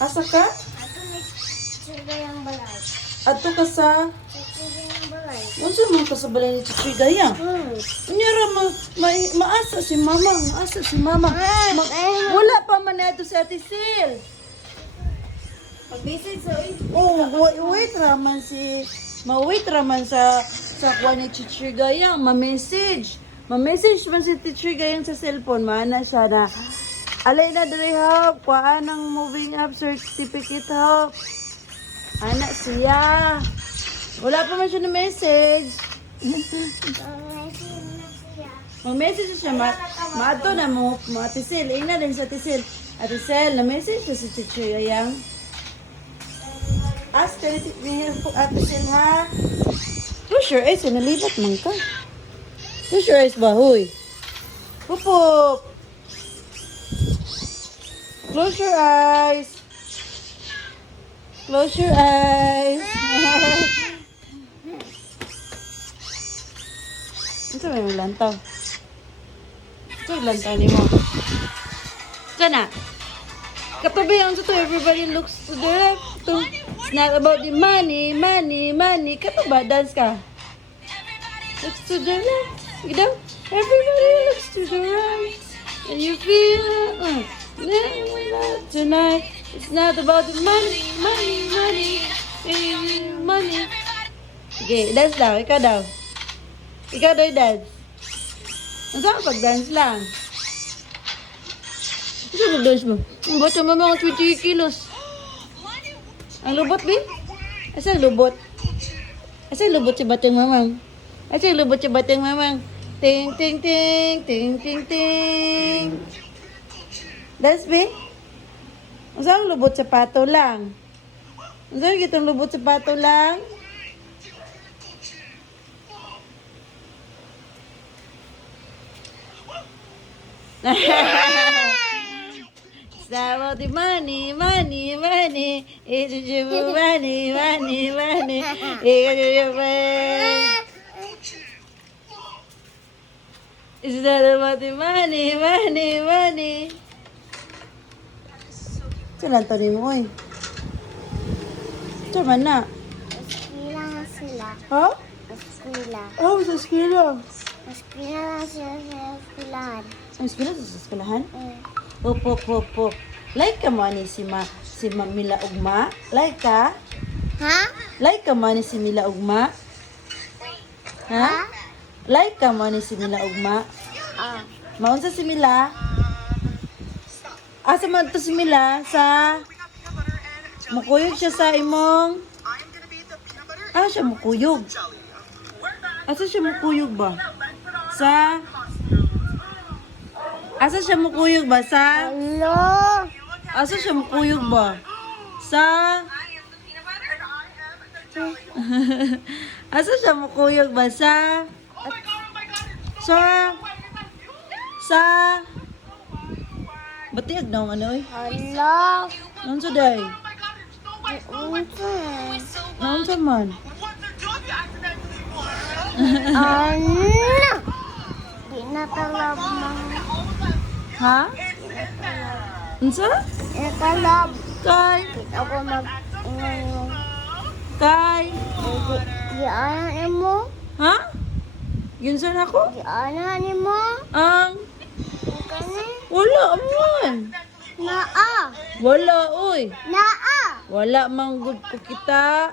Asa ka? Ato may Chigayang balay. Ato ka sa... Chigayang balay. Unsa man ka sa balay ni Chichigaya? Unyara maasa si mama, maasa si mama. Wala pa man nato si Ate Sil. Pag-message sa Oh, wait raman si ma-wait raman sa kuha ni Chichigaya, ma-message. Ma-message man si Chichigaya sa cellphone, maana siya na alay na diri hop, kuhaan ng moving up certificate hop. Ana siya. Wala pa man siya na message. Mag-message siya, maato na mo, Ate Sil, ina din sa Ate Sil. Ate Sil, na-message na si Teacher Yayang. Ask ka ni Ate Sil, ha? Close your eyes, nalibat man ka. Close your eyes ba, huy? Pupop! Close your eyes. Close your eyes. Ito may lantaw. Ito yung lantaw ni mo. Kana. Kapabayaan to everybody looks to the left. It's not about the money, money, money. Kato ba? Dance ka? Looks to the left. You know? Everybody looks to the right. And you feel tonight. It's not about the money, money, money, money. Okay, dance daw. Ikaw daw. Ikaw daw dance. Ang saan pag-dance lang? Ang saan pag-dance mo? Ang bata mo mga 20 kilos. Ang lubot, Bin? Asa ang lubot? Asa ang lubot si batang mamang? Asa ang lubot si batang mamang? Ting, ting, ting, ting, ting, ting. Dance, Bin? Ang saan ang lubot sa pato lang? Ang saan kitang lubot sa pato lang? It's about the money, money, money. It's just money, money, money. It's not about the money, money, money. Saan to ni mo, oy? Saan man na? Eskwela na sila. Ha? Eskwela. Oh, sa eskwela. Eskwela na sila sa eskwelahan. Sa eskwela, sa eskwelahan? Pop. Like ka mo ni si Mila Ugma? Like ka? Ha? Like ka mo ni si Mila Ugma? Ha? Like ka mo ni si Mila Ugma? Ah. Maunsa si Mila? Asa man to si Mila? Sa... Mukuyog siya sa imong... siya mukuyog. Asa siya mukuyog ba? Sa... Asa siya mukuyog ba? Sa... Hello? Asa siya mukuyog ba? Sa... Asa siya mukuyog ba? Sa... Sa... Batiag na ang ano eh. Hello? Nonsa day? Nonsa man? Ano? Di na talab mang... Ha? Nonsa? Di na talab. Kay? Ako mag-ingay mo. Kay? Di anan mo? Ha? Ginsan ako? Di anan mo? Ang... Kani? Wala man. Naa. Wala, oy. Naa. Wala mang good ko kita.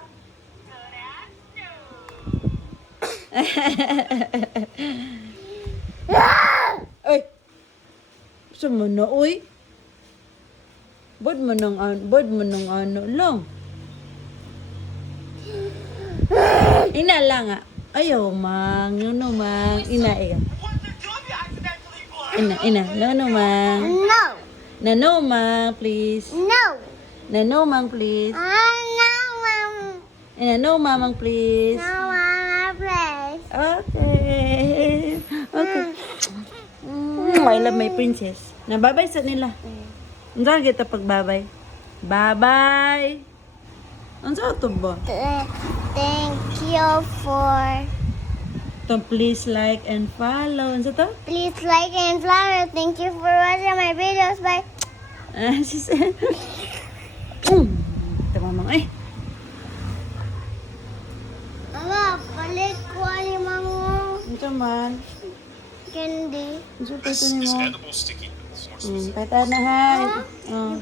Ay. Sa man na, oy. Bad man ng ano lang. Ina lang ah. Ayaw mang, no mang. Ina. No mang. No. No mang, please. No. No mang, please. No, ma'am. No mamang, please. No, mama, please. Okay. Okay. I love my princess. Nababay sa nila. Ang saan kita pagbabay? Bye-bye. Ang saan ito ba? Thank you for... So please like and follow. Ano to? Please like and follow. Thank you for watching my videos. Bye. She said, man. Candy. Gusto pa This ito is mo. edible sticky noodles. More specific. Paitan na ha.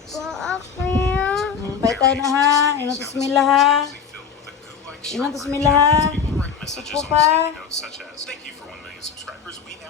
Po ako yun. Paitan na ha. Ilang tusmila ha. Filled with a goo-like Ilang strawberry tusmila ha. People write messages Upo on pa. sticky notes such as, "Thank you for 1 million subscribers. We now